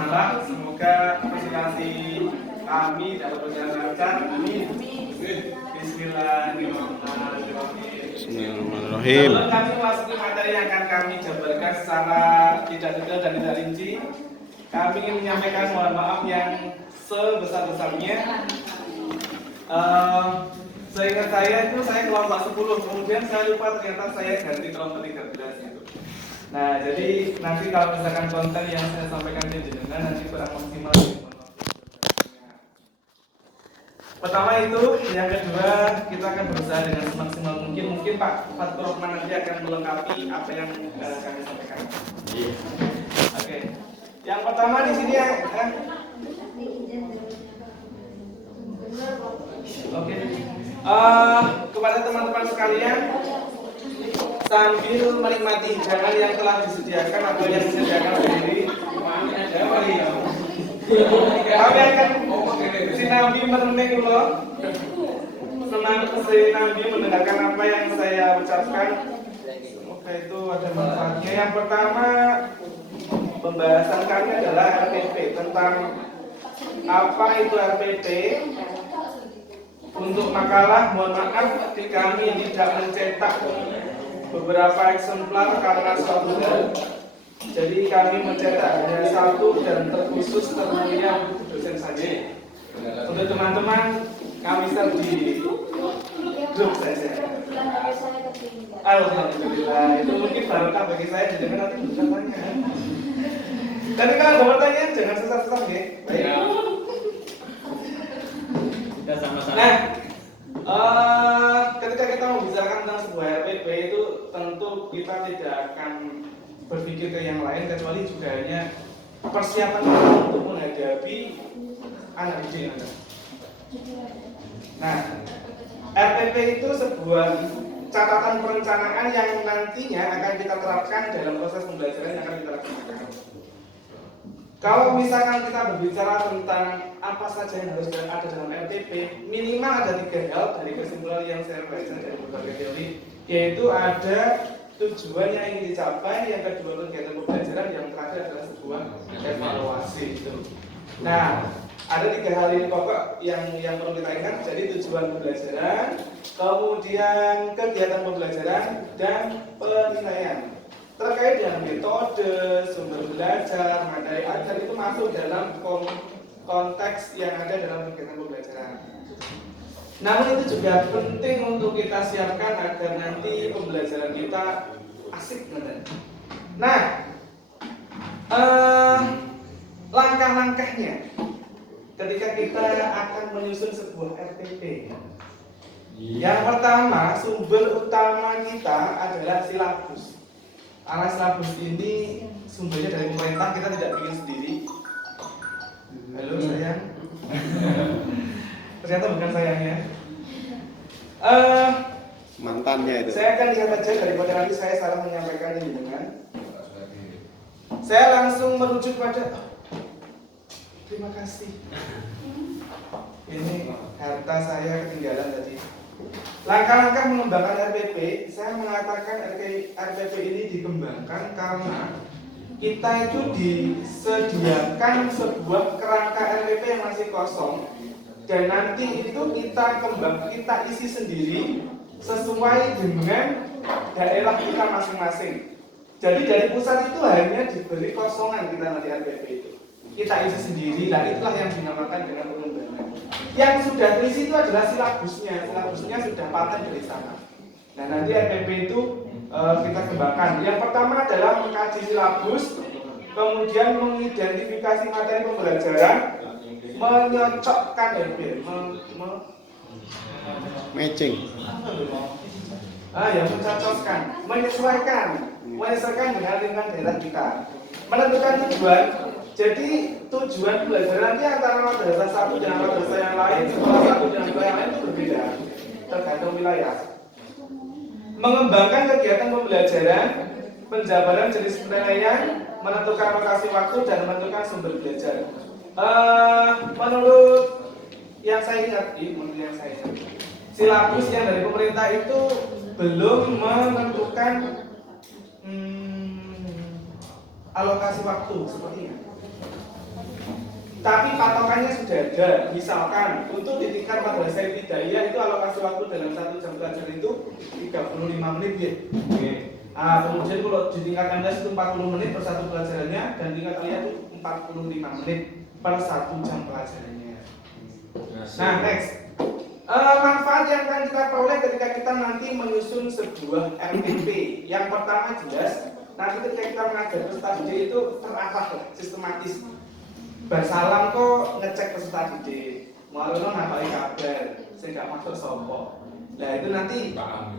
basmalah. Semoga presentasi kami dalam berjalan lancar. Amin. Bismillahirrahmanirrahim. Sebelum kami memasuki materi yang akan kami jabarkan secara tidak detail dan tidak rinci, kami ingin menyampaikan mohon maaf yang sebesar-besarnya. Seingat saya itu saya kelompok 10, kemudian saya lupa ternyata saya ganti kelompok 13 itu. Nah, jadi nanti kalau misalkan konten yang saya sampaikan di jenengan nanti kurang maksimal. Pertama itu, yang kedua kita akan berusaha dengan semaksimal mungkin. Mungkin Pak Fatur Rahman nanti akan melengkapi apa yang kami sampaikan. Oke. Yang pertama di sini ya. Oke. Kepada teman-teman sekalian, sambil menikmati hidangan yang telah disediakan atau yang disediakan sendiri, kami akan sinambi merenung dulu. Senang sinambi mendengarkan apa yang saya ucapkan. Semoga itu ada manfaatnya. Yang pertama, pembahasan kami adalah RPP, tentang apa itu RPP. Untuk makalah, mohon maaf kami tidak mencetak beberapa eksemplar karena suatu hal. Jadi kami mencetak hanya satu dan terkhusus termulia untuk dosen saja. Untuk teman-teman kami share di grup saja. Alhamdulillah, itu mungkin barokah bagi saya. Jadi nanti bisa tanya. Tapi kalau ada pertanyaan jangan susah-susah ya. Baik. Kita sama-sama. Nah, ketika kita membicarakan tentang sebuah RPP itu tentu kita tidak akan berpikir ke yang lain kecuali juga hanya persiapan kita untuk menghadapi anak didik Anda. Nah, RPP itu sebuah catatan perencanaan yang nantinya akan kita terapkan dalam proses pembelajaran yang akan kita lakukan. Kalau misalkan kita berbicara tentang apa saja yang harus ada dalam RPP, minimal ada 3 hal dari kesimpulan yang saya baca dari berbagai teori, yaitu ada tujuan yang ingin dicapai, yang kedua kegiatan pembelajaran, yang terakhir adalah sebuah evaluasi itu. Nah, ada 3 hal ini pokok yang perlu kita ingat. Jadi tujuan pembelajaran, kemudian kegiatan pembelajaran, dan penilaian. Terkait dengan metode, sumber belajar, materi ajar itu masuk dalam konteks yang ada dalam kegiatan pembelajaran. Namun itu juga penting untuk kita siapkan agar nanti pembelajaran kita asik benar. Nah, langkah-langkahnya ketika kita akan menyusun sebuah RPP. Yang pertama, sumber utama kita adalah silabus. Alas silabus ini sumbernya dari pemerintah, kita tidak bikin sendiri. Halo sayang. Ternyata bukan sayangnya. Mantannya itu. Saya akan lihat aja daripada nanti saya salah menyampaikan ini dengan. Saya langsung merujuk pada terima kasih. Ini harta saya ketinggalan tadi. Langkah-langkah mengembangkan RPP, saya mengatakan RPP ini dikembangkan karena kita itu disediakan sebuah kerangka RPP yang masih kosong, dan nanti itu kita isi sendiri sesuai dengan daerah kita masing-masing. Jadi dari pusat itu hanya diberi kosongan kita nanti RPP itu. Kita isi sendiri, nah itulah yang dinamakan dengan pengembangan. Yang sudah terisi itu adalah silabusnya sudah paten dari sana. Nah nanti RPP itu kita kembangkan. Yang pertama adalah mengkaji silabus, kemudian mengidentifikasi materi pembelajaran, menyocokkan Matching. yang mencocokkan, menyesuaikan dengan lingkungan daerah kita, menentukan tujuan. Jadi tujuan belajar nanti antara madrasah satu dengan madrasah yang lain, sekolah satu dengan sekolah yang lain itu berbeda, tergantung wilayah. Mengembangkan kegiatan pembelajaran, penjabaran jenis penilaian, menentukan lokasi waktu, dan menentukan sumber belajar. Menurut yang saya ingat, silabus yang dari pemerintah itu belum menentukan alokasi waktu sepertinya. Tapi patokannya sudah ada. Misalkan untuk di tingkat madrasah ibtidaiyah itu alokasi waktu dalam 1 jam pelajaran itu 35 menit ya. Oke. Nah, kemudian kalau di tingkat MTS itu 40 menit per satu pelajarannya, dan tingkat aliyah itu 45 menit per 1 jam pelajarannya. Nah, next. Manfaat yang akan kita peroleh ketika kita nanti menyusun sebuah RPP. Yang pertama jelas, nanti ketika kita mengajar peserta didik itu terarah, sistematis. Bersalam kok ngecek peserta didik, mau ngapalin kabar, saya nggak masuk sopo. Nah itu nanti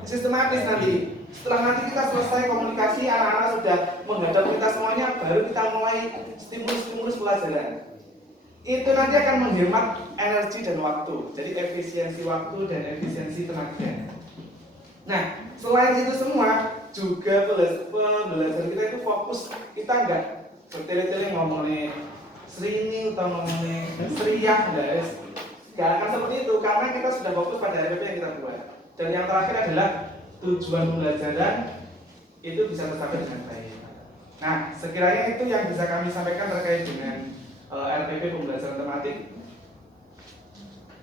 sistematis nanti. Setelah nanti kita selesai komunikasi, anak-anak sudah menghadap kita semuanya, baru kita mulai stimulus pelajaran. Itu nanti akan menghemat energi dan waktu. Jadi efisiensi waktu dan efisiensi tenaga. Nah, selain itu semua, juga pembelajaran kita itu fokus. Kita enggak bertele-tele ngomongin Srini atau ngomongin Sriyah, guys. Gak akan seperti itu, karena kita sudah fokus pada RPP yang kita buat. Dan yang terakhir adalah tujuan pembelajaran itu bisa tercapai dengan baik. Nah, sekiranya itu yang bisa kami sampaikan terkait dengan RPP pembelajaran tematik.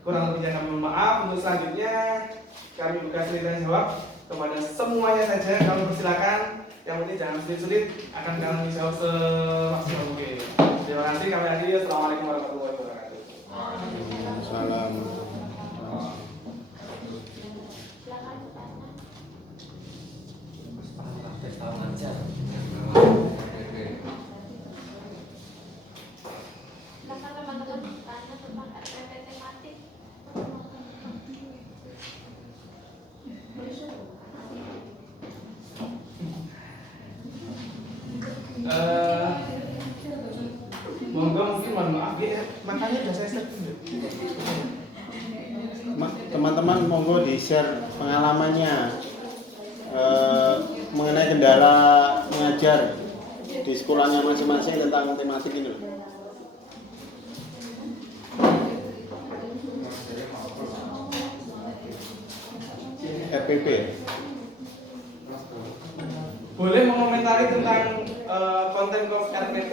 Kurang lebihnya kami mohon maaf. Untuk selanjutnya kami buka cerita jawab kepada semuanya saja. Kami persilakan. Yang penting jangan sulit-sulit. Akan kami jawab semaksimal mungkin. Terima kasih. Kami akhiri. Assalamualaikum warahmatullahi wabarakatuh. Waalaikumsalam. Monggo mungkin mohon maaf ya, makanya udah saya set dulu. Teman-teman monggo di-share pengalamannya mengenai kendala mengajar di sekolahnya masing-masing tentang tematik ini loh. RPP. Boleh mengomentari tentang konten RPP,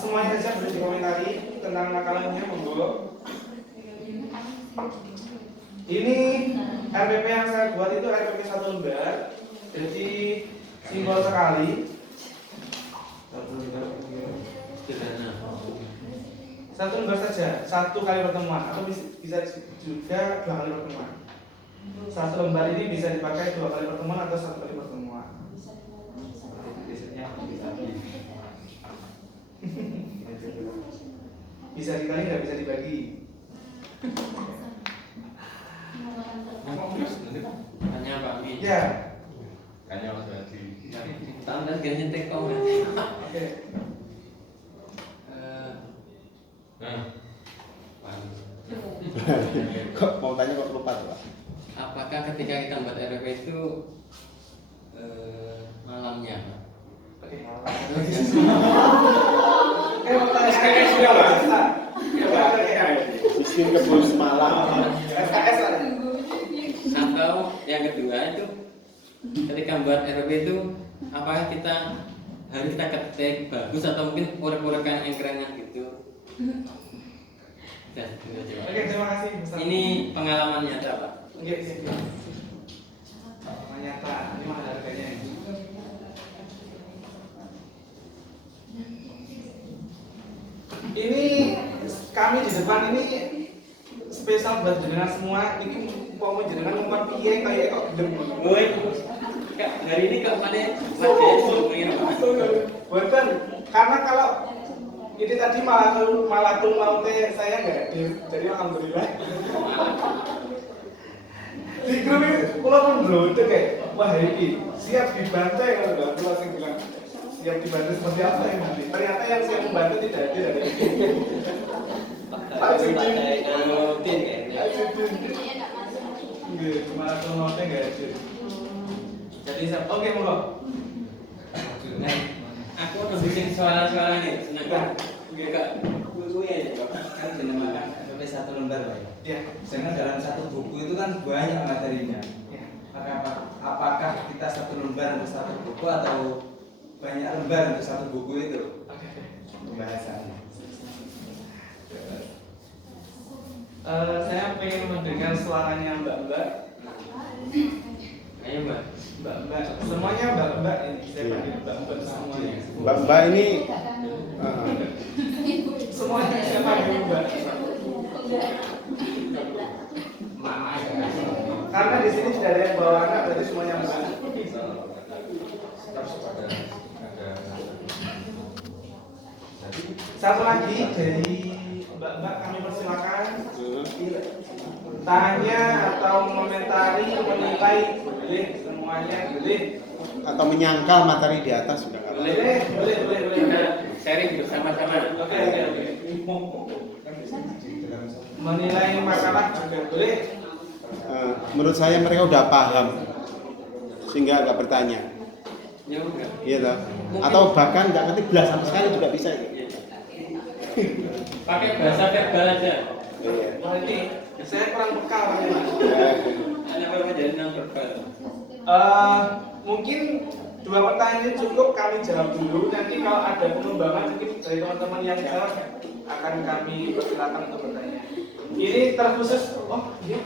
semuanya saja boleh dikomentari tentang nakalannya, monggo. Ini RPP yang saya buat itu RPP 1 lembar, jadi simbol sekali. Satu lembar saja, 1 kali pertemuan, atau bisa juga 2 kali pertemuan. 1 lembar ini bisa dipakai 2 kali pertemuan atau 1 kali pertemuan. Bisa dikali, nggak bisa dibagi. Tanya Pak Mi. Ya. Tanya Mas Hadi. Tangan gak nyetek kau. Oke. Kok mau tanya kok lupa tuh, Pak? Apakah ketika kita membuat RPP itu malamnya? Oke. SKS sudah Pak. Sistem kebus malam. SKS ada. Atau yang kedua itu ketika membuat RPP itu apakah kita harus kita ketik bagus atau mungkin urek-urekan engkrengan gitu? Oke, terima kasih. Ini pengalaman nyata Pak. Oke, siap. Nyata, ini mana harganya? Ini kami di depan ini spesial buat jenengan semua. Ini mau jenengan ngomong piye kayak kok gendem. Woi, hari ini kok pada materi Bukan, karena kalau ini tadi malakul maute saya nggak hadir, jadi alhamdulillah. Di grup ini pulau pun beruntun kayak, wah ini siap dibantai kalau nggak pulau saya bilang siap dibantu seperti apa yang nanti. Ternyata yang saya membantu tidak hadir ada ini. Malakul maute nggak hadir. Jadi oke monggo. Aku udah bikin suara-suara nih, senang kan? Enggak, gue ya Kan dinamakan RPP 1 lembar Pak. Ya. Sedangkan dalam 1 buku itu kan banyak materinya. Ya. Maka apakah kita 1 lembar untuk 1 buku atau banyak lembar untuk 1 buku itu? Oke. Pembahasannya. Saya pengen mendengar suaranya Mbak-mbak. Ayo mbak. Mbak-mbak, semuanya Mbak-mbak ini. Saya panggil Mbak-mbak semuanya. Mbak ini Semuanya saya panggil Mbak. Karena di sini tidak ada yang bawa anak, berarti semuanya Mbak. Satu lagi dari Mbak-mbak kami persilakan tanya atau mengomentari, menilai, boleh semuanya boleh. atau menyangkal materi di atas sudah nggak apa-apa. Boleh. Kita sharing bersama-sama. Oke. Menilai makalah juga boleh. Menurut saya mereka udah paham sehingga agak bertanya, Ya udah. iya toh? Atau bahkan nggak ngerti belas sama sekali juga bisa. Pakai bahasa verbal aja. Iya. Wah ini saya kurang bekal ini, Pak. Ada apa jadi non verbal? Mungkin 2 pertanyaan ini cukup kami jawab dulu. Nanti kalau ada pengembangan mungkin dari teman-teman yang jawab akan kami persilakan untuk bertanya. Ini terkhusus. Oh, iya.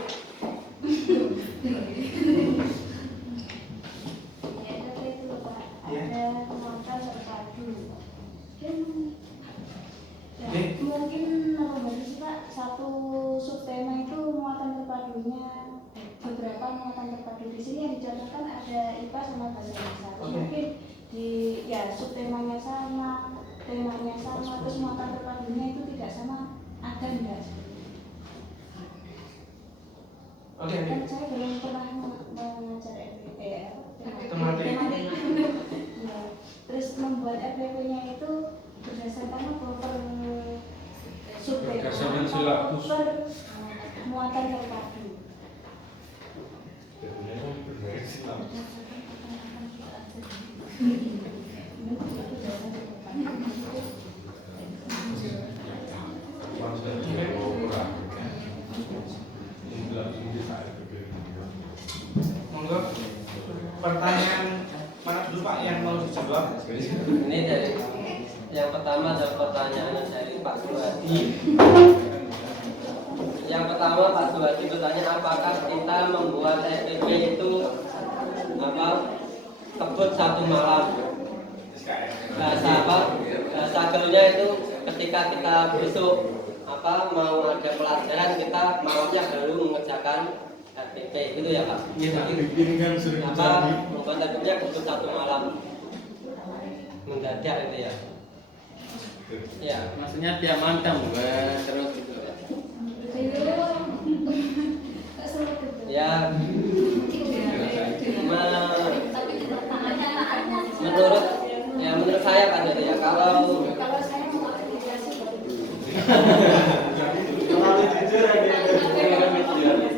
Ada muatan terpadu. Mungkin apa sih Pak? Satu subtema itu muatan terpadunya beberapa muatan terpadu di sini yang dicontohkan ada IPA sama bahasa Indonesia. Mungkin di subtemanya sama, temanya sama, terus muatan terpadunya itu tidak sama, ada enggak? Oke. Kan saya belum pernah mengajar FPP ya. Tematik. Ya. Terus membuat FPP-nya itu berdasarkan apa? Subtema per muatan terpadu. Monggo. Pertanyaan mana dulu Pak yang mau dijawab? Ini dari yang pertama adalah pertanyaan dari Pak Suhadi. Yang pertama Pak Suhadi bertanya apakah kita membuat FPP itu kebut satu malam. Bahasa apa? Bahasa gaulnya itu ketika kita besok mau ada pelajaran kita malamnya baru mengerjakan FPP gitu ya Pak. Membuat FPP-nya kebut satu malam. Mendadak itu ya. Ya. Maksudnya tiap malam kita buat terus gitu. Ya. Menurut saya kan ya kalau saya mau klarifikasi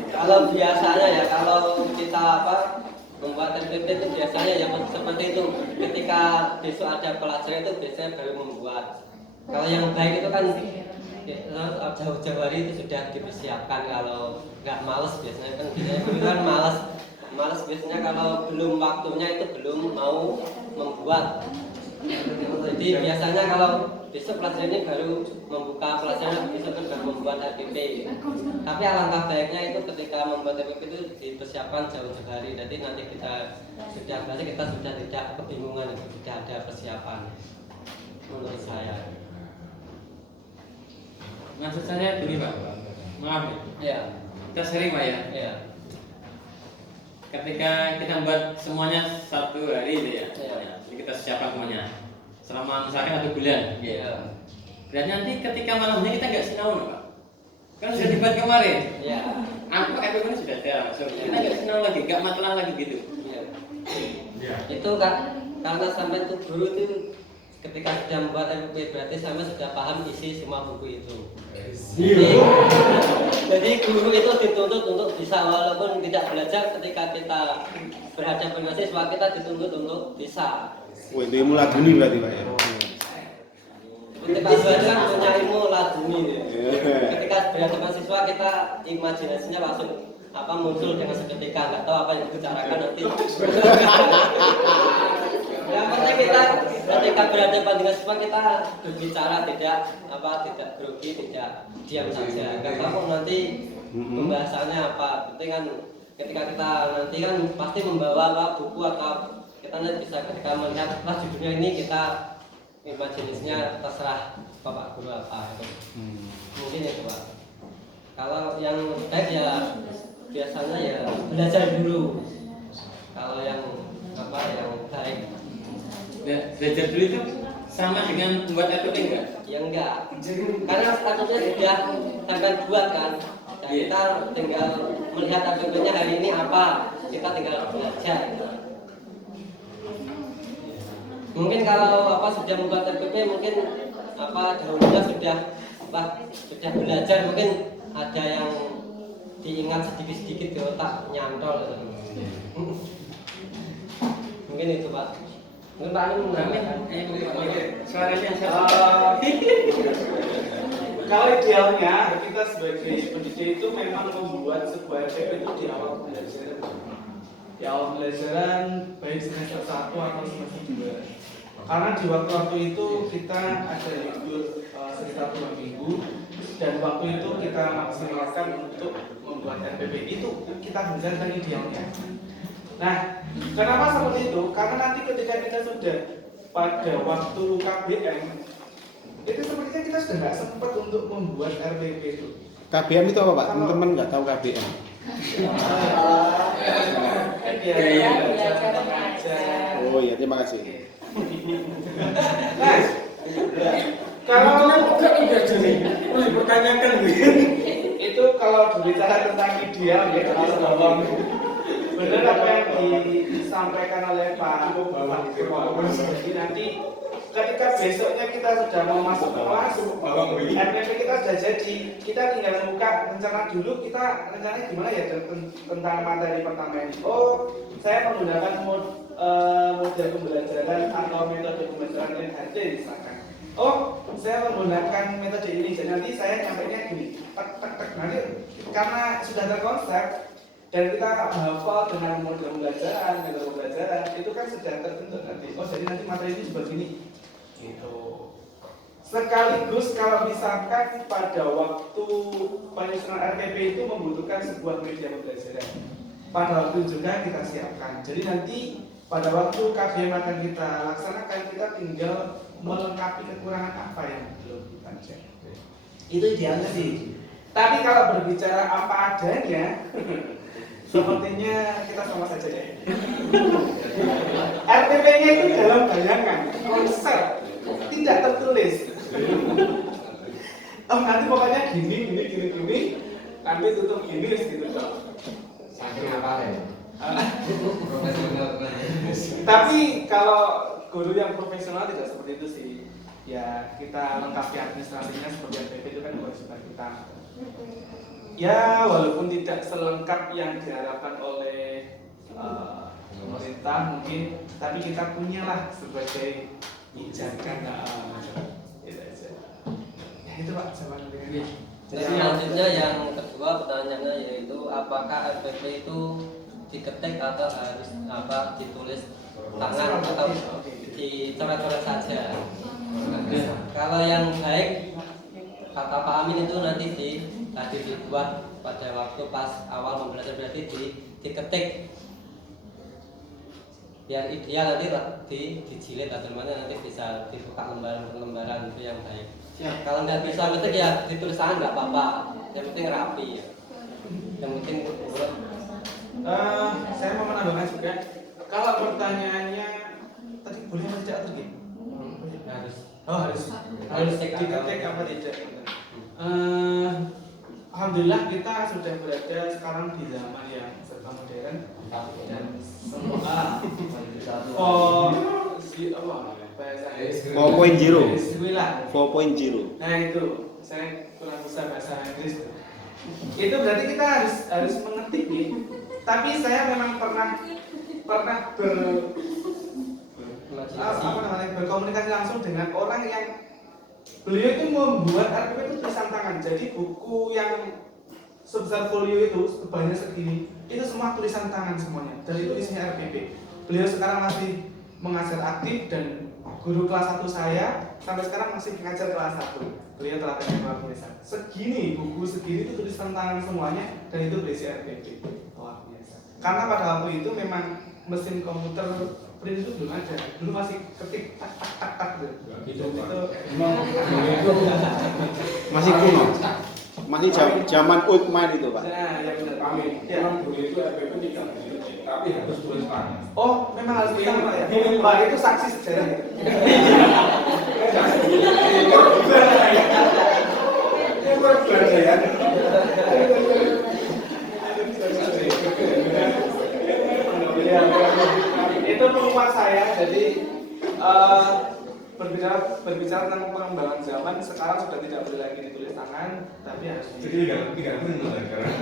kalau biasanya ya kalau kita membuat FPP itu biasanya yang seperti itu ketika besok ada pelajaran itu biasanya baru membuat. Kalau yang baik itu kan jauh-jauh hari itu sudah dipersiapkan. Kalau nggak males biasanya kan males biasanya kalau belum waktunya itu belum mau membuat. Jadi biasanya kalau besok pelajaran ini baru membuka pelajaran besok itu baru membuat FPP. Tapi alangkah baiknya itu ketika membuat FPP itu dipersiapkan jauh-jauh hari. Jadi nanti kita sudah belajar kita sudah tidak kebingungan, sudah ada persiapan. Menurut saya. Maksud saya begini Pak, maaf Ya. kita sering Pak ya. Ya. Ketika kita buat semuanya satu hari itu ya, Ya. jadi kita siapkan semuanya selama misalkan 1 bulan. Ya. Dan nanti ketika malamnya kita nggak sinau Pak, kan sudah dibuat kemarin. Ya. Apa FPP sudah ada langsung, kita nggak sinau lagi, nggak masalah lagi gitu. Ya. Itu karena sampai itu guru itu ketika sudah membuat FPP berarti sampai sudah paham isi semua buku itu. Jadi guru itu dituntut untuk bisa walaupun tidak belajar ketika kita berhadapan dengan siswa kita dituntut untuk bisa. Wah, itu ilmu laduni berarti Pak ya. Seperti Pak Suhadi kan punya ilmu laduni. Ketika berhadapan siswa kita imajinasinya langsung muncul dengan seketika nggak tahu apa yang dibicarakan nanti. Yang penting kita ketika berhadapan dengan siswa kita berbicara tidak grogi, tidak diam saja. Nggak tahu nanti pembahasannya apa. Penting kan ketika kita nanti kan pasti membawa buku atau kita nanti bisa ketika melihat judulnya ini kita imajinasinya terserah Bapak Guru apa itu. Mungkin itu Pak. Kalau yang baik ya biasanya ya belajar dulu. Kalau yang yang baik Belajar dulu itu sama dengan membuat RPP enggak? ya enggak. Karena statusnya sudah akan buat kan. Dan kita tinggal melihat RPP-nya hari ini apa. Kita tinggal belajar. Mungkin kalau sudah membuat RPP mungkin dahulunya sudah belajar mungkin ada yang diingat sedikit-sedikit di otak nyantol. Mungkin itu Pak. Mungkin Pak Anu menambahkan. Suaranya Kalau idealnya kita sebagai pendidik itu memang membuat sebuah RPP itu di awal pembelajaran. Di awal pembelajaran baik semester 1 atau semester 2. Karena di waktu itu kita ada libur sekitar 2 minggu dan waktu itu kita maksimalkan untuk membuat RPP itu kita belajar idealnya. Nah, kenapa seperti itu? Karena nanti ketika kita sudah pada waktu KBM itu sepertinya kita sudah nggak sempat untuk membuat RPP itu. KBM itu apa Pak? Teman-teman nggak tahu KBM. Oh iya, terima kasih. Nah, kalau dipertanyakan itu kalau berbicara tentang ideal ya kalau benar apa yang disampaikan oleh Pak Jadi nanti ketika besoknya kita sudah mau masuk kelas, RPP kita sudah jadi, kita tinggal buka rencana dulu, kita rencananya gimana ya tentang materi pertama ini. Oh, saya menggunakan model pembelajaran atau metode pembelajaran NHT misalkan. Oh, saya menggunakan metode ini, jadi nanti saya nyampainya gini, nanti karena sudah terkonsep dan kita hafal dengan model pembelajaran, metode pembelajaran, itu kan sudah terbentuk nanti. Oh, jadi nanti materi ini seperti ini. Gitu. Sekaligus kalau misalkan pada waktu penyusunan RPP itu membutuhkan sebuah media pembelajaran, pada waktu juga kita siapkan. Jadi nanti pada waktu KBM akan kita laksanakan, kita tinggal melengkapi kekurangan apa yang belum kita cek. Itu idealnya sih. Tapi kalau berbicara apa adanya, sepertinya kita sama saja ya. RPP-nya itu dalam bayangan, konsep, tidak tertulis. Oh nanti pokoknya gini, nanti tutup gini, gitu dong. Saking apa ya? Tapi kalau guru yang profesional tidak seperti itu sih. Ya kita lengkapi administrasinya seperti RPP itu kan kewajiban kita. Ya walaupun tidak selengkap yang diharapkan oleh pemerintah mungkin, tapi kita punyalah sebagai pijakan itu aja. Ya itu Pak jawaban dari Selanjutnya yang kedua pertanyaannya yaitu apakah RPP itu diketik atau harus ditulis tangan atau dicoret-coret saja. Kalau yang baik kata Pak Amin itu nanti dibuat pada waktu pas awal membelajar berarti diketik biar ideal nanti dijilid atau mana nanti bisa dibuka lembaran itu yang baik. Kalau nggak bisa ngetik ya ditulis tangan nggak apa-apa, yang penting rapi ya. Yang penting saya mau menambahkan juga, kalau pertanyaannya tadi boleh atau tidak tadi? Harus diketik apa tidak? Alhamdulillah kita sudah berada sekarang di zaman yang serba modern dan semua 4.0. Nah itu saya kurang bisa bahasa Inggris. Itu berarti kita harus mengetik nih. Tapi saya memang pernah berkomunikasi langsung dengan orang yang beliau itu membuat RPP itu tulisan tangan. Jadi buku yang sebesar folio itu sebanyak segini itu semua tulisan tangan semuanya. Dan itu isinya RPP. Beliau sekarang masih mengajar aktif dan guru kelas 1 saya sampai sekarang masih ngajar kelas 1. Beliau telah luar biasa. Segini buku segini itu tulisan tangan semuanya dan itu berisi RPP. Luar biasa. Karena pada waktu itu memang mesin komputer print itu belum ada. Dulu masih ketik tak tak tak tak gitu. Itu Masih kuno. Masih zaman old man itu, Pak. nah, ya benar. Kami Ya. memang dulu itu RPP tidak diizin, tapi harus tulis tangan. Oh, memang harus bilang Pak ya. Pak itu saksi sejarah itu. Ya, itu pengumuman saya. Jadi berbicara tentang pengembangan zaman, sekarang sudah tidak boleh lagi ditulis tangan, tapi harus Jadi tidak benar sekarang.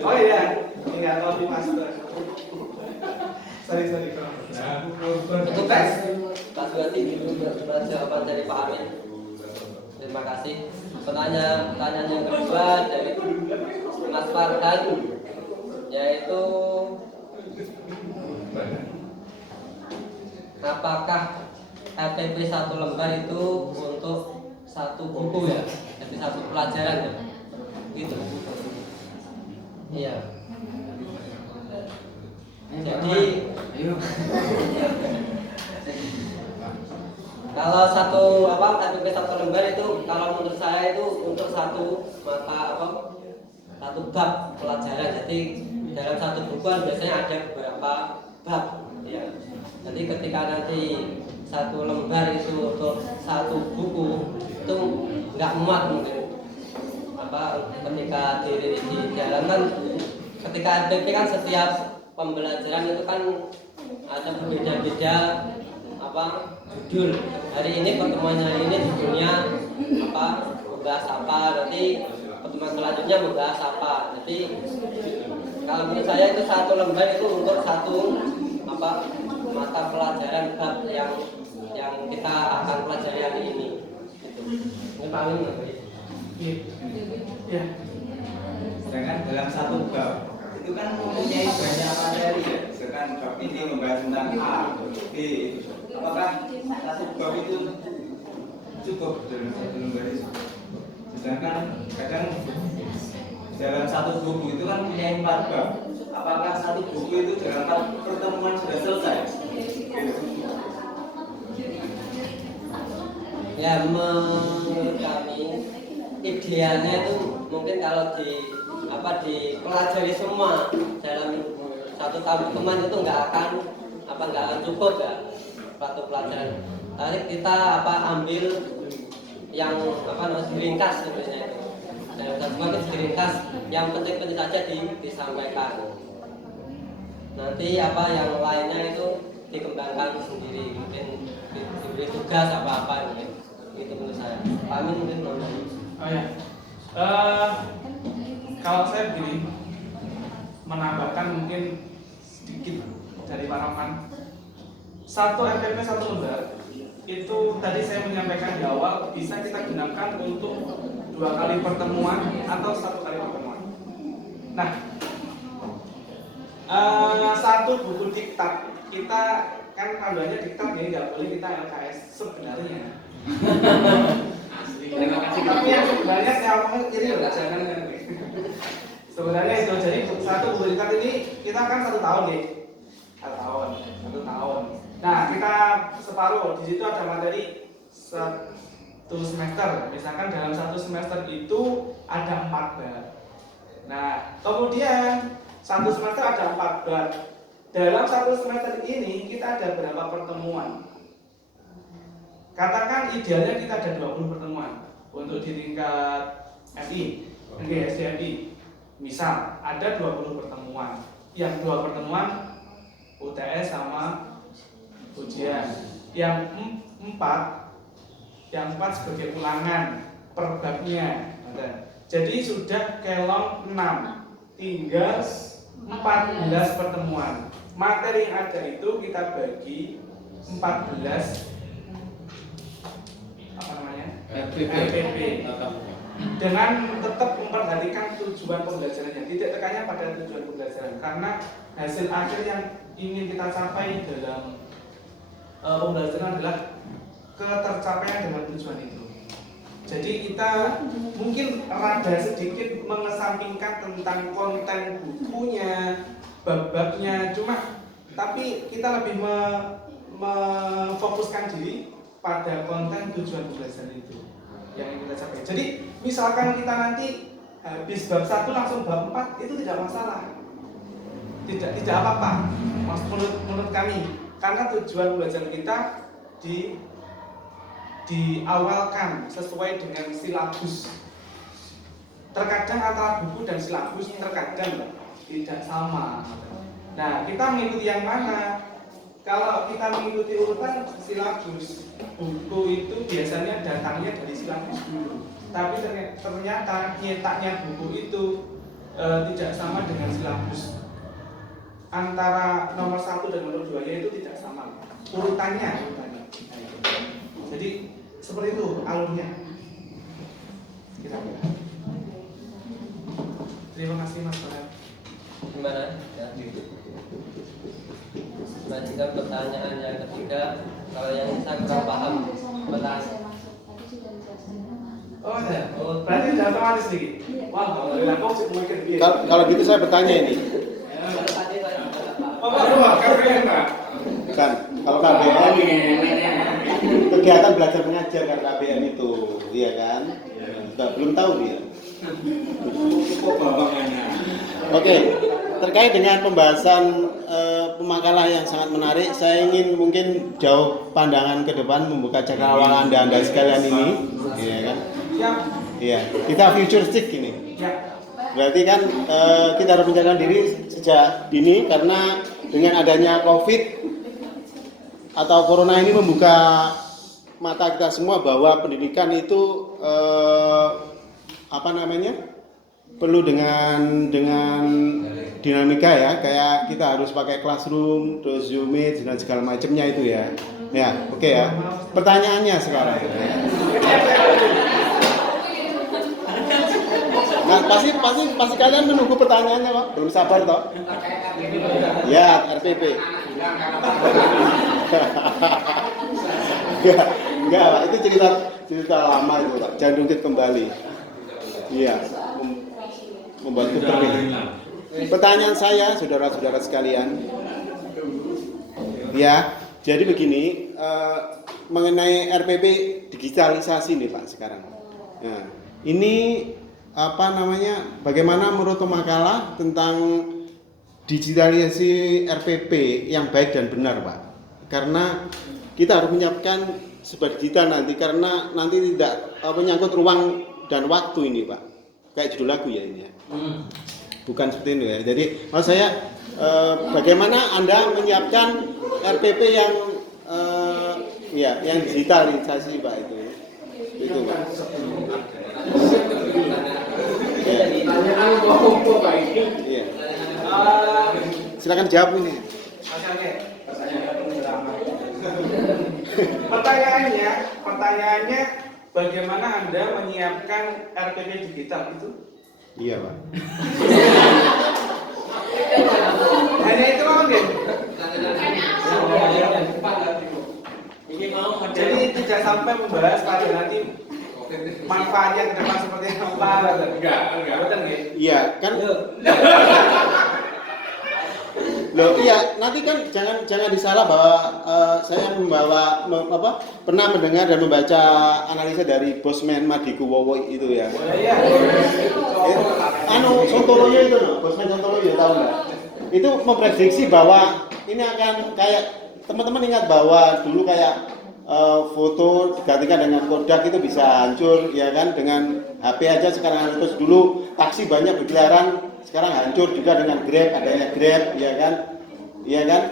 Oh iya, tinggal copy master. Sorry. Untuk tes berarti itu jawaban dari Pak Amin. Terima kasih. Pertanyaan yang kedua dari Mas Farhan, yaitu apakah RPP 1 lembar itu untuk satu buku ya, jadi satu pelajaran ya, gitu. Iya. Jadi Ayo. kalau satu RPP 1 lembar itu kalau menurut saya itu untuk satu mata satu bab pelajaran. Jadi dalam satu buku biasanya ada beberapa bab ya. Jadi ketika nanti satu lembar itu untuk satu buku itu nggak muat mungkin ketika dijalankan. Ketika RPP kan setiap pembelajaran itu kan ada berbeda-beda judul. Hari ini pertemuannya ini judulnya membahas apa, nanti pertemuan selanjutnya membahas apa. Jadi kalau menurut saya itu satu lembar itu untuk satu mata pelajaran bab yang kita akan pelajari hari ini. Gitu. Ini paling Iya. Sedangkan dalam satu bab itu kan mempunyai banyak materi ya. Sedangkan bab ini membahas tentang A, B. Apakah satu bab itu cukup dalam satu lembar itu? Sedangkan kadang dalam satu buku itu kan punya 4 bab. Apakah satu buku itu dalam 4 pertemuan sudah selesai? ya, menurut kami idealnya itu mungkin kalau dipelajari semua dalam satu tahun teman itu nggak akan cukup ya satu pelajaran. Tapi kita ambil yang diringkas sebenarnya itu. Dalam satu bab itu diringkas, yang penting-penting saja disampaikan. Nanti yang lainnya itu dikembangkan sendiri, mungkin diberi tugas apa-apa gitu. Itu menurut saya. Kami mungkin Oh ya. Kalau saya begini menambahkan mungkin sedikit dari Pak Rahman. Satu RPP 1 lembar itu tadi saya menyampaikan di awal bisa kita gunakan untuk 2 kali pertemuan atau 1 kali pertemuan. Nah, satu buku diktat kita kan panduannya diktat ya, nggak boleh kita LKS sebenarnya. Terima kasih. Tapi yang sebenarnya saya omongin ini loh, jangan. Sebenarnya itu jadi satu buku diktat ini kita kan 1 tahun nih, 1 tahun. Nah kita separuh di situ ada materi 1 semester. Misalkan dalam 1 semester itu ada 4 bab. Nah kemudian 1 semester ada 4 bab. Dalam 1 semester ini kita ada berapa pertemuan? Katakan idealnya kita ada 20 pertemuan untuk di tingkat FI, SDMI. Misal ada 20 pertemuan. Yang 2 pertemuan UTS sama ujian. Yang 4 sebagai ulangan per babnya. Jadi sudah kelong 6, tinggal 14 pertemuan. Materi yang ada itu kita bagi 14 RPP dengan tetap memperhatikan tujuan pembelajarannya, tidak tekannya pada tujuan pembelajaran, karena hasil akhir yang ingin kita capai dalam pembelajaran adalah ketercapaian dengan tujuan itu. Jadi kita mungkin rada sedikit mengesampingkan tentang konten bukunya, bab-babnya, tapi kita lebih memfokuskan diri pada konten tujuan belajar itu yang ingin kita capai. Jadi misalkan kita nanti habis bab 1 langsung bab 4 itu tidak masalah, tidak apa-apa menurut kami, karena tujuan belajar kita diawalkan sesuai dengan silabus. Terkadang antara buku dan silabus terkadang tidak sama. Nah, kita mengikuti yang mana? Kalau kita mengikuti urutan silabus, buku itu biasanya datangnya dari silabus dulu. Tapi ternyata nyetaknya buku itu tidak sama dengan silabus. Antara nomor 1 dan nomor 2 itu tidak sama urutannya. Jadi seperti itu alurnya. Kira-kira. Terima kasih Mas Farhan. Gimana? Ya. Lanjutkan pertanyaan yang ketiga. Kalau yang saya kurang paham pertanyaan. Oh ya, berarti sudah otomatis nih. Wah, kok mungkin biar. Kalau gitu saya bertanya ini. Oh, KPN Pak. Bukan, kalau KBM kegiatan belajar mengajar kan KBM itu, iya kan? Belum tahu dia. Oke, terkait dengan pembahasan pemakalah yang sangat menarik, saya ingin mungkin jauh pandangan ke depan membuka cakrawala Anda sekalian ini, iya kan? Iya, kita futuristik ini. Berarti kan kita harus menjalankan diri sejak dini, karena dengan adanya COVID atau Corona ini membuka mata kita semua bahwa pendidikan itu perlu dengan dinamika ya, kayak kita harus pakai classroom, terus Zoom Meet dan segala macamnya itu ya. Ya, oke ya. Pertanyaannya sekarang. Nah, pasti kalian menunggu pertanyaannya, Pak. Belum sabar toh? Ya, RPP. Enggak, Pak. Itu cerita lama itu, Pak. Jangan ungkit kembali. Iya. Membantu terpilih. Pertanyaan saya, saudara-saudara sekalian. Ya, jadi begini, mengenai RPP digitalisasi nih, Pak, sekarang. Nah, ini bagaimana menurut pemakalah tentang digitalisasi RPP yang baik dan benar, Pak? Karena kita harus menyiapkan sebuah digital nanti, karena nanti tidak menyangkut ruang dan waktu ini, Pak. Kayak judul lagu ya ini ya. Bukan seperti ini ya. Jadi maksud saya bagaimana Anda menyiapkan RPP yang digitalisasi, Pak, itu. Itu, Pak. Iya. Silakan jawab ini. Pertanyaannya, bagaimana Anda menyiapkan RPP digital itu? Iya, Pak. Hanya itu mau nggak? Jadi tidak sampai membahas pada nanti manfaatnya ke depan seperti apa? Enggak, betul nggak? Iya, kan. Loh, iya, nanti kan jangan disalah bahwa saya pernah mendengar dan membaca analisa dari Bosman Madikuwowo itu ya. Sontoloyo itu, Bosman Sontoloyo, tahu nggak? Itu memprediksi bahwa ini akan kayak, teman-teman ingat bahwa dulu kayak foto digantikan dengan Kodak itu bisa hancur, ya kan, dengan HP aja sekarang. Terus dulu taksi banyak berkeliaran, sekarang hancur juga dengan Grab, adanya Grab, ya kan,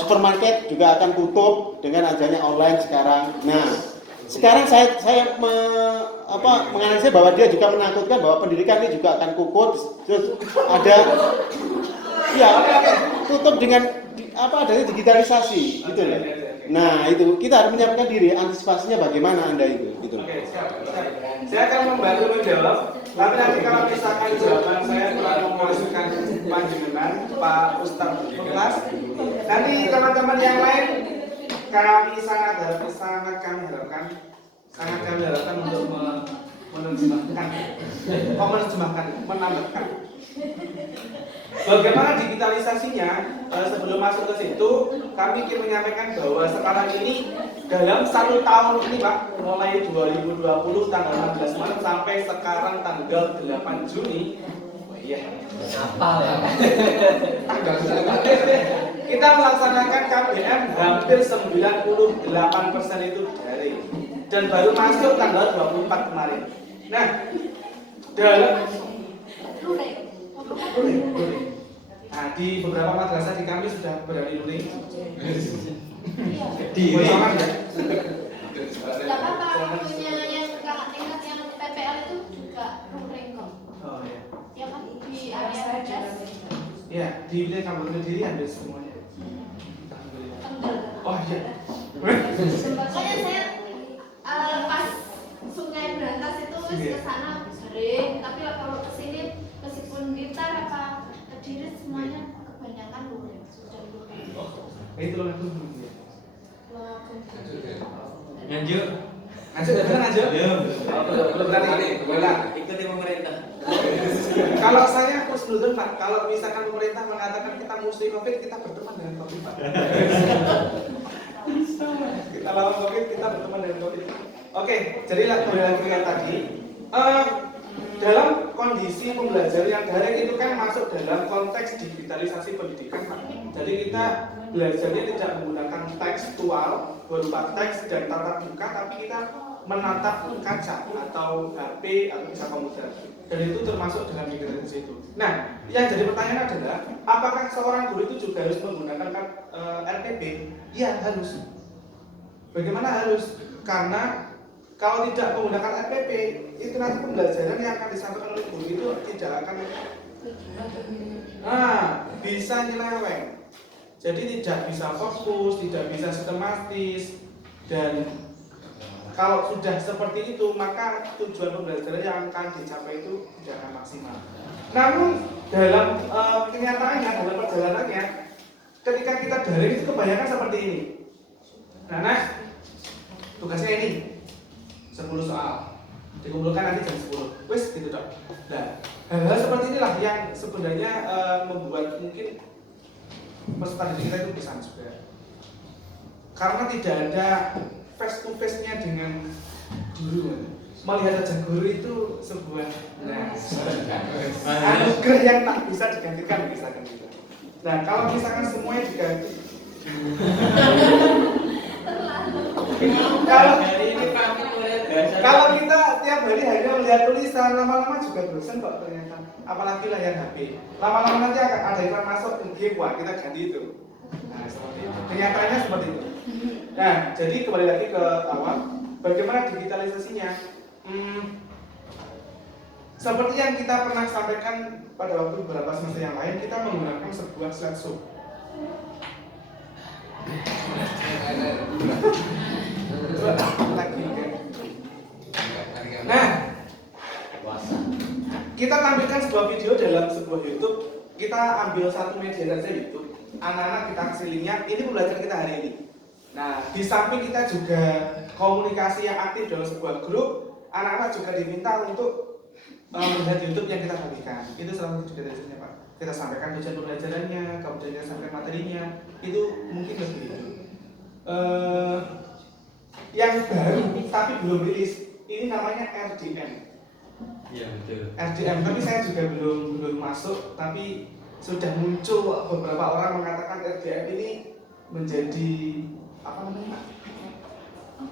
supermarket juga akan tutup dengan adanya online sekarang. Nah, sekarang saya menganalisa bahwa dia juga menakutkan bahwa pendidikan ini juga akan kukut, terus ada tutup dengan adanya digitalisasi, gitu loh. Nah, itu kita harus menyiapkan diri, antisipasinya bagaimana Anda itu, gitu. Oke, siap. Saya akan membantu menjawab, tapi nanti kalau misalkan jawaban saya kurang memasukkan panjenengan Pak Ustadz Kelas, nanti teman-teman yang lain kami sangat kami harapkan untuk menambahkan. Bagaimana digitalisasinya? Sebelum masuk ke situ, kami ingin menyampaikan bahwa sekarang ini dalam 1 tahun ini Pak, mulai 2020 tanggal 16 Maret sampai sekarang tanggal 8 Juni, kita melaksanakan KBM hampir 98% itu daring dan baru masuk tanggal 24 kemarin. Nah, dalam nah, di beberapa madrasah di kami sudah berani luring. Bocoran ya? Tidak apa-apa, punya yang kakak tingkat yang PPL itu juga luring kok. Oh ya. Ya kan di area Redas. Ya, di wilayah kampung sendiri hampir semuanya. Tenggal. Oh iya. Makanya saya pas Sungai Berantas itu ke sana sering, tapi kalau ke sini meskipun Blitar apa Kediri semuanya kebanyakan luring, sudah luring. Itu loh aku. Lanjut. Lanjut. Belum berani. Ikuti pemerintah. Kalau saya terus dulu Pak, kalau misalkan pemerintah mengatakan kita musuh COVID, kita berteman dengan COVID Pak. Kita lawan COVID, kita berteman dengan COVID. Oke, jadi kembali lagi yang tadi. Dalam kondisi pembelajaran yang daring itu kan masuk dalam konteks digitalisasi pendidikan Pak. Jadi kita belajarnya tidak menggunakan tekstual berupa teks dan tatap muka, tapi kita menatap kaca atau HP atau bisa komputer. Dan itu termasuk dalam digitalisasi itu. Nah, yang jadi pertanyaan adalah apakah seorang guru itu juga harus menggunakan RTP? Iya, harus. Bagaimana harus? Karena kalau tidak menggunakan RTP, itu nanti pembelajaran yang akan disampaikan oleh guru itu tidak akan bisa nyeleweng. Jadi tidak bisa fokus, tidak bisa sistematis, dan kalau sudah seperti itu, maka tujuan pembelajaran yang akan dicapai itu tidak akan maksimal. Namun dalam kenyataannya, dalam perjalanannya, ketika kita daring itu kebanyakan seperti ini. Nah, tugasnya ini 10 soal, dikumpulkan nanti jam 10. Wes gitu dok. Nah, hal-hal seperti inilah yang sebenarnya membuat mungkin peserta didik kita itu bisa juga. Karena tidak ada face to face-nya dengan guru. Melihat aja guru itu sebuah anugerah yang tak bisa digantikan misalkan gitu. Nah, kalau misalkan semuanya diganti kalau kita tiap hari hanya melihat tulisan, lama-lama juga bosan kok ternyata. Apalagi layar HP. Lama-lama nanti akan ada iklan masuk ke game, wah kita ganti itu. Nah, seperti itu. Kenyataannya seperti itu. Nah, jadi kembali lagi ke awal, bagaimana digitalisasinya? Seperti yang kita pernah sampaikan pada waktu beberapa semester yang lain, kita menggunakan sebuah slideshow. Nah, kita tampilkan sebuah video dalam sebuah YouTube. Kita ambil satu media saja YouTube. Anak-anak kita kasih linknya. Ini pembelajaran kita hari ini. Nah, di samping kita juga komunikasi yang aktif dalam sebuah grup, anak-anak juga diminta untuk melihat YouTube yang kita bagikan. Itu salah satu juga dari Pak. Kita sampaikan tujuan pembelajarannya, kemudian kita sampaikan materinya. Itu mungkin lebih itu. Yang baru tapi belum rilis, ini namanya RDM. Iya betul. RDM, tapi saya juga belum masuk, tapi sudah muncul beberapa orang mengatakan RDM ini menjadi apa namanya?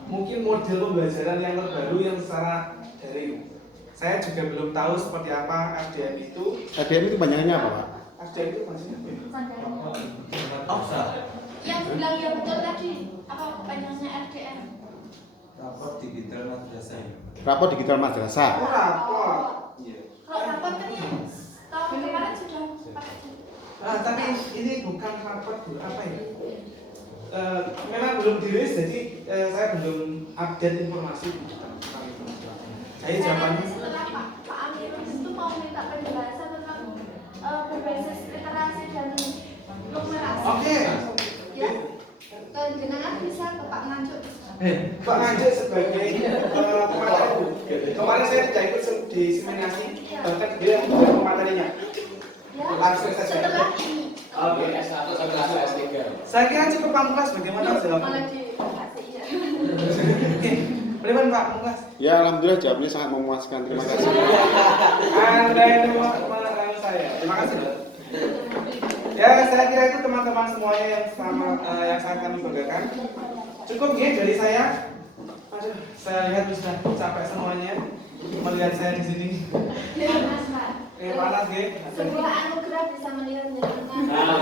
Mungkin model pembelajaran yang terbaru yang secara daring. Saya juga belum tahu seperti apa RDM itu. RDM itu panjangannya apa, Pak? RDM itu maksudnya apa? Yang bilang ya betul tadi, apa panjangnya RDM? Rapor digital madrasah. Rapor digital madrasah. Oh, rapor. Kalau rapor kan yang tahun kemarin sudah pakai. Tapi ini bukan rapor apa ya? Memang belum dirilis, jadi saya belum update informasi tentang itu. Saya jawabannya Setelah Pak Amirul itu mau minta penjelasan tentang berbasis literasi dan numerasi. Oke. Ya. Jenengan bisa ke Pak Manjuk. Pak Nganjuk sebagai pemateri. Kemarin saya tidak ikut diseminasi, bahkan dia yang pematerinya. Ya. Langsung saja. Setelah ini. Oke. S1 sampai S3. Saya kira cukup pamungkas bagaimana Malah jawabannya? dikasih ya. Oke, bagaimana Pak Pamungkas? Ya alhamdulillah jawabnya sangat memuaskan. Terima kasih. Anda ini mengenai saya. Terima kasih. Ya, saya kira itu teman-teman semuanya yang yang sangat kami banggakan. Cukup ya dari saya. Aduh, saya lihat sudah capek semuanya melihat saya di sini. Panas, Pak. Panas ya. Sebuah anugerah bisa melihat jenengan. Nah.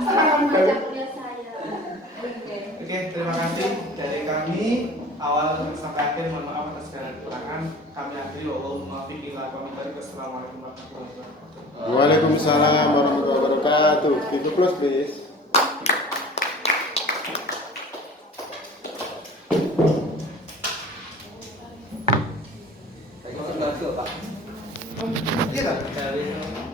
Mengajak kuliah saya. Oke, terima kasih dari kami awal sampai akhir. Mohon maaf atas segala kekurangan. Kami akhiri wallahumma fiqh ila komentari. Wassalamualaikum warahmatullahi wabarakatuh. Waalaikumsalam warahmatullahi wabarakatuh. Itu close please. Pak. Iya, Pak.